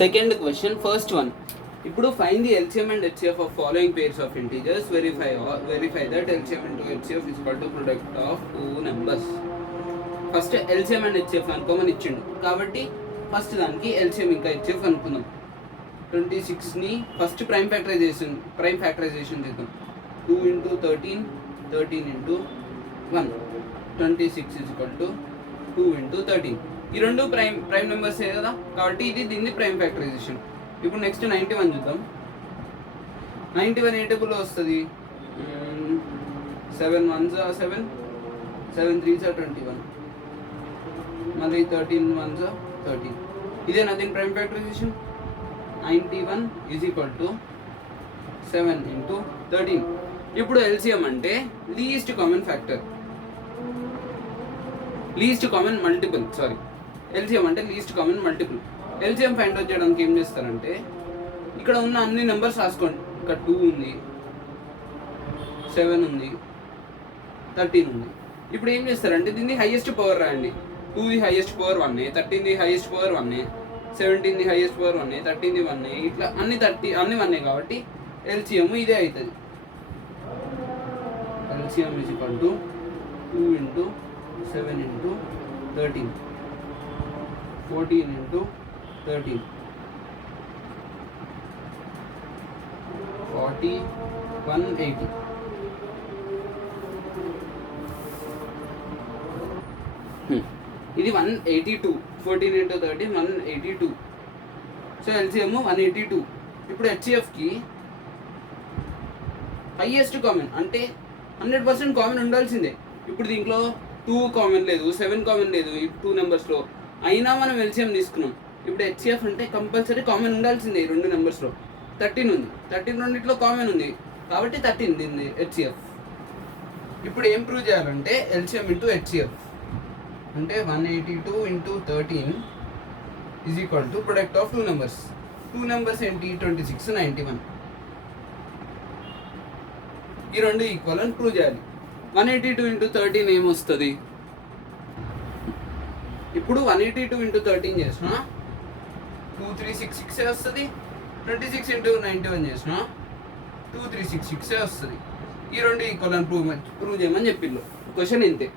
Second question first one. ఇప్పుడు find the LCM and HCF of following pairs of integers. Verify that LCM into HCF is equal to product of two numbers. First LCM and HCF అనుకోమని ఇచ్చిండు కాబట్టి first దానికి LCM ఇంకా HCF అనుకుందాం. 26ని first prime factorisation చేద్దాం. 2 into 13, 13 into 1. 26 is equal to 2 into 13. ఈ రెండు prime నెంబర్సే కదా, కాబట్టి ఇది దీన్ని ప్రైమ్ ఫ్యాక్టరైజేషన్. ఇప్పుడు నెక్స్ట్ 91 చూద్దాం. 91 ఏ టేబుల్లో వస్తుంది? 7 1s are 7, 7 3s are 21, మళ్ళీ 13 1s are 13. ఇదేనా దీని prime factorisation? 91 is equal to 7 into 13. ఇప్పుడు ఎల్సిఎం అంటే least common factor, least common multiple. LCM అంటే least common multiple. LCM find out చేయడానికి ఏం చేస్తారంటే ఇక్కడ ఉన్న అన్ని నెంబర్స్ రాసుకోండి. ఇక్కడ 2 ఉంది, 7 ఉంది, 13 ఉంది. ఇప్పుడు ఏం చేస్తారంటే దీన్ని హైయెస్ట్ పవర్ రాయండి. 2 the highest power 1, 13 the highest power 1, 17 the highest power 1, 13 the 1, ఇట్లా అన్ని 1 కాబట్టి ఎల్సిఎం ఇదే అవుతుంది. LCM is equal to 2 into 7 into 13, 14 into 13, 40, 180. ఇది 182. 14 into 13, 182. So LCM 182. ఇప్పుడు HCFకి హైయెస్ట్ కామన్ అంటే 100% కామన్ ఉండాల్సిందే. ఇప్పుడు దీంట్లో 2 కామన్ లేదు, 7 కామన్ లేదు ఈ 2 నెంబర్స్లో, అయినా మనం ఎల్సిఎం తీసుకున్నాం. ఇప్పుడు హెచ్సిఎఫ్ అంటే కంపల్సరీ కామన్ ఉండాల్సిందే. ఈ 2 నెంబర్స్లో 13 ఉంది, 13 రెండిట్లో కామన్ ఉంది కాబట్టి 13 దీన్ని హెచ్సిఎఫ్. ఇప్పుడు ఏం ప్రూవ్ చేయాలంటే ఎల్సిఎం ఇంటూ హెచ్సిఎఫ్ అంటే 182 into 13 is equal to product of 2 numbers. 2 numbers ఏంటి? 26, 91. ఈ రెండు ఈక్వల్ అని ప్రూవ్ చేయాలి. 182 into 13 ఏమొస్తుంది? ఇప్పుడు 182 into 13 చేసిన 2366 వస్తుంది. 26 into 91 చేసిన 2366 వస్తుంది. ఈ రెండు ఈక్వల్ అని ప్రూవ్ చేయమని చెప్పిండు. క్వశ్చన్ ఇంతే.